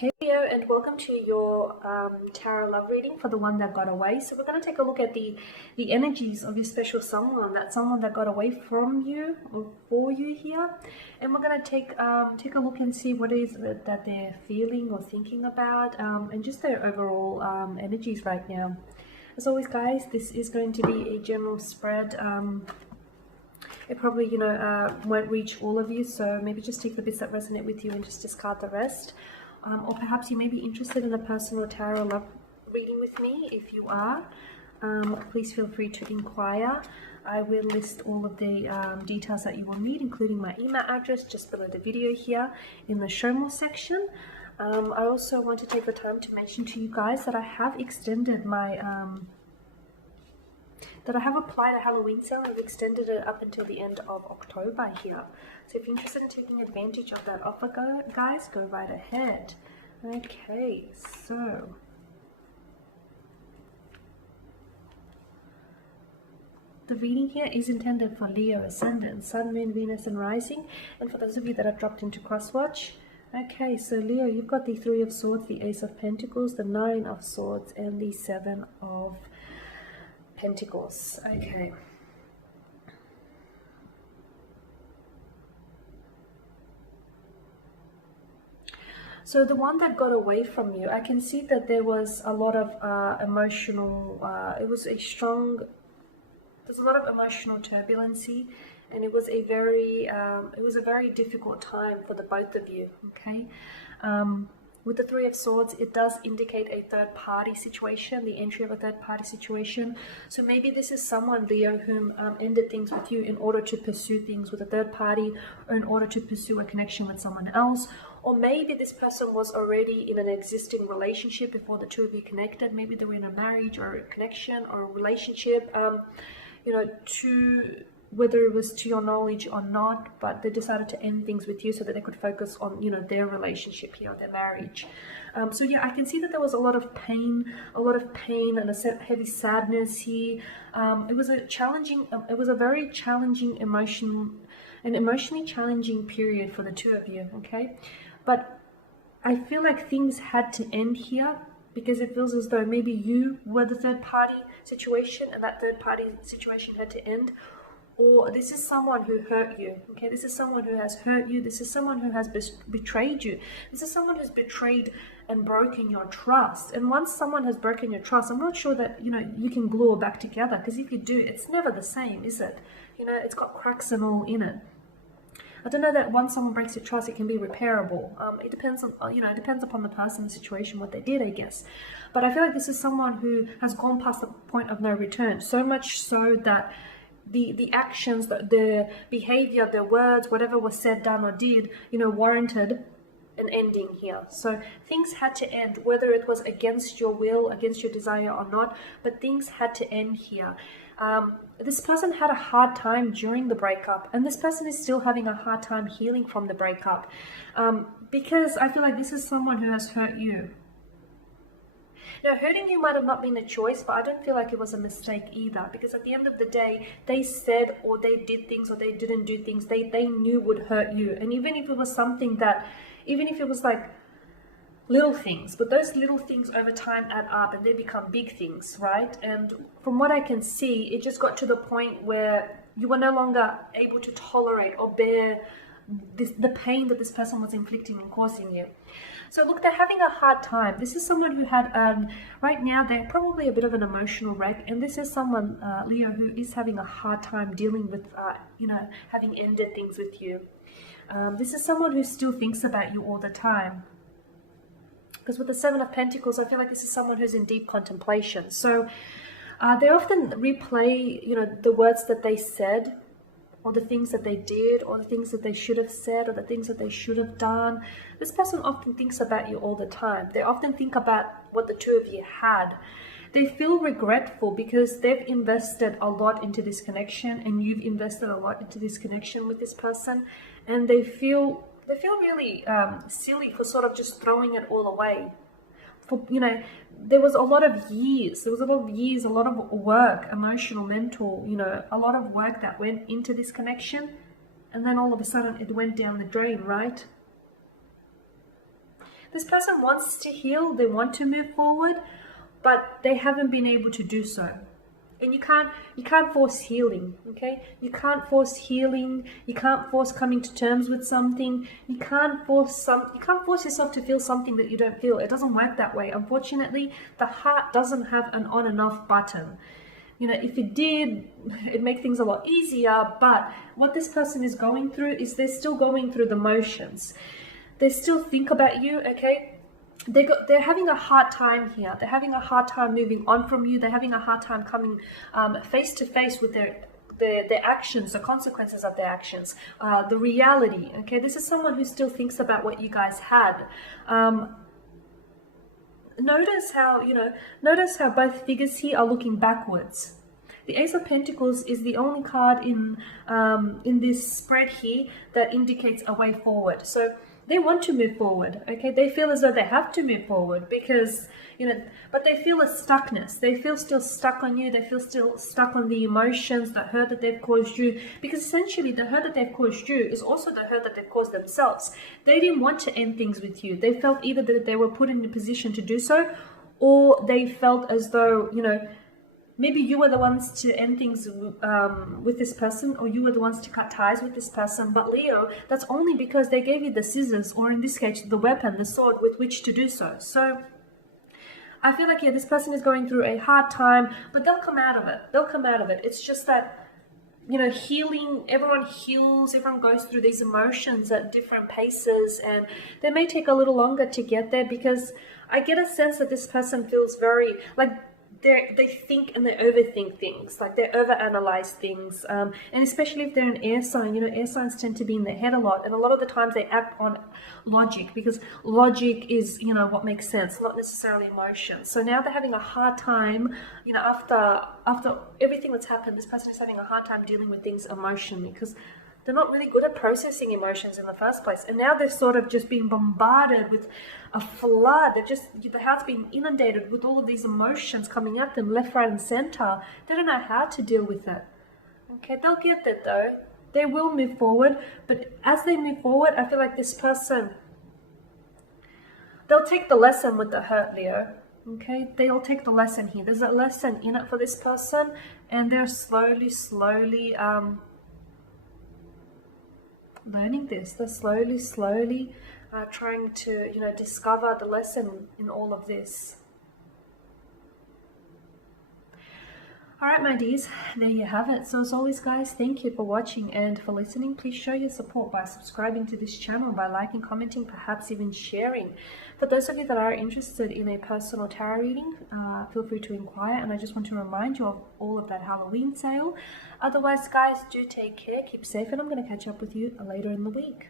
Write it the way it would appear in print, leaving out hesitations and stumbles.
Hey Leo, and welcome to your tarot love reading for the one that got away. So we're going to take a look at the energies of your special someone, that someone that got away from you or for you here, and we're going to take a look and see what is it that they're feeling or thinking about, and just their overall energies right now. As always, guys, this is going to be a general spread. It probably, won't reach all of you, so maybe just take the bits that resonate with you and just discard the rest. Or perhaps you may be interested in a personal tarot love reading with me. If you are, please feel free to inquire. I will list all of the details that you will need, including my email address, just below the video here in the show more section. I also want to take the time to mention to you guys that I have extended my that I have applied a Halloween sale and I've extended it up until the end of October here. So if you're interested in taking advantage of that offer, guys, go right ahead. Okay, so the reading here is intended for Leo Ascendant, Sun, Moon, Venus and Rising, and for those of you that have dropped into Crosswatch. Okay, so Leo, you've got the Three of Swords, the Ace of Pentacles, the Nine of Swords and the Seven of Pentacles. Okay. So the one that got away from you, I can see that there was a lot of emotional, there's a lot of emotional turbulency, and it was a very difficult time for the both of you, okay? With the Three of Swords, it does indicate a third-party situation, the entry of a third-party situation. So maybe this is someone, Leo, whom ended things with you in order to pursue things with a third party, or in order to pursue a connection with someone else. Or maybe this person was already in an existing relationship before the two of you connected. Maybe they were in a marriage or a connection or a relationship, whether it was to your knowledge or not, but they decided to end things with you so that they could focus on, their relationship here, their marriage. So yeah, I can see that there was a lot of pain and a heavy sadness here. It was a very challenging emotionally challenging period for the two of you, okay? But I feel like things had to end here, because it feels as though maybe you were the third party situation and that third party situation had to end. Or this is someone who hurt you, okay? This is someone who has hurt you. This is someone who has betrayed you. This is someone who's betrayed and broken your trust. And once someone has broken your trust, I'm not sure that, you can glue it back together, because if you do, it's never the same, is it? It's got cracks and all in it. I don't know that once someone breaks your trust, it can be repairable. It depends on, it depends upon the person, the situation, what they did, I guess. But I feel like this is someone who has gone past the point of no return, so much so that the actions, the behavior, the words, whatever was said, done or did, warranted an ending here. So things had to end, whether it was against your will, against your desire or not, but things had to end here. This person had a hard time during the breakup, and this person is still having a hard time healing from the breakup, because I feel like this is someone who has hurt you. Now, hurting you might have not been a choice, but I don't feel like it was a mistake either, because at the end of the day, they said or they did things or they didn't do things they knew would hurt you. And even if it was something that, even if it was like little things, but those little things over time add up and they become big things, right? And from what I can see, it just got to the point where you were no longer able to tolerate or bear the pain that this person was inflicting and causing you. So look, they're having a hard time. This is someone who had, right now, they're probably a bit of an emotional wreck. And this is someone, Leo, who is having a hard time dealing with, having ended things with you. This is someone who still thinks about you all the time. Because with the Seven of Pentacles, I feel like this is someone who's in deep contemplation. So they often replay, the words that they said, or the things that they did, or the things that they should have said, or the things that they should have done. This person often thinks about you all the time. They often think about what the two of you had. They feel regretful because they've invested a lot into this connection, and you've invested a lot into this connection with this person, and they feel really silly for sort of just throwing it all away. There was a lot of years, a lot of work, emotional, mental, a lot of work that went into this connection, and then all of a sudden it went down the drain, right? This person wants to heal, they want to move forward, but they haven't been able to do so. And you can't force healing, okay? You can't force healing. You can't force coming to terms with something. You can't force yourself to feel something that you don't feel. It doesn't work that way. Unfortunately, the heart doesn't have an on and off button. You know, if it did, it'd make things a lot easier. But what this person is going through is they're still going through the motions. They still think about you, okay? They're having a hard time here. They're having a hard time moving on from you. They're having a hard time coming face to face with their actions, the consequences of their actions, the reality. Okay, this is someone who still thinks about what you guys had. Notice how both figures here are looking backwards. The Ace of Pentacles is the only card in this spread here that indicates a way forward. So they want to move forward, okay? They feel as though they have to move forward because, but they feel a stuckness. They feel still stuck on you. They feel still stuck on the emotions, the hurt that they've caused you. Because essentially, the hurt that they've caused you is also the hurt that they've caused themselves. They didn't want to end things with you. They felt either that they were put in a position to do so, or they felt as though, maybe you were the ones to end things with this person, or you were the ones to cut ties with this person. But Leo, that's only because they gave you the scissors, or in this case, the weapon, the sword with which to do so. So I feel like, yeah, this person is going through a hard time, but they'll come out of it. They'll come out of it. It's just that, healing, everyone heals, everyone goes through these emotions at different paces, and they may take a little longer to get there because I get a sense that this person feels very, like, they think and they overthink things, like they overanalyze things, and especially if they're an air sign, air signs tend to be in their head a lot, and a lot of the times they act on logic because logic is, what makes sense, not necessarily emotion. So now they're having a hard time, after everything that's happened, this person is having a hard time dealing with things emotionally because they're not really good at processing emotions in the first place. And now they're sort of just being bombarded with a flood. The heart's being inundated with all of these emotions coming at them left, right, and center. They don't know how to deal with it. Okay, they'll get that though. They will move forward. But as they move forward, I feel like this person, they'll take the lesson with the hurt, Leo. Okay, they'll take the lesson here. There's a lesson in it for this person. And they're slowly, learning this. They're slowly trying to, discover the lesson in all of this. All right, my dears, there you have it. So as always, guys, thank you for watching and for listening. Please show your support by subscribing to this channel, by liking, commenting, perhaps even sharing. For those of you that are interested in a personal tarot reading, feel free to inquire. And I just want to remind you of all of that Halloween sale. Otherwise, guys, do take care, keep safe, and I'm going to catch up with you later in the week.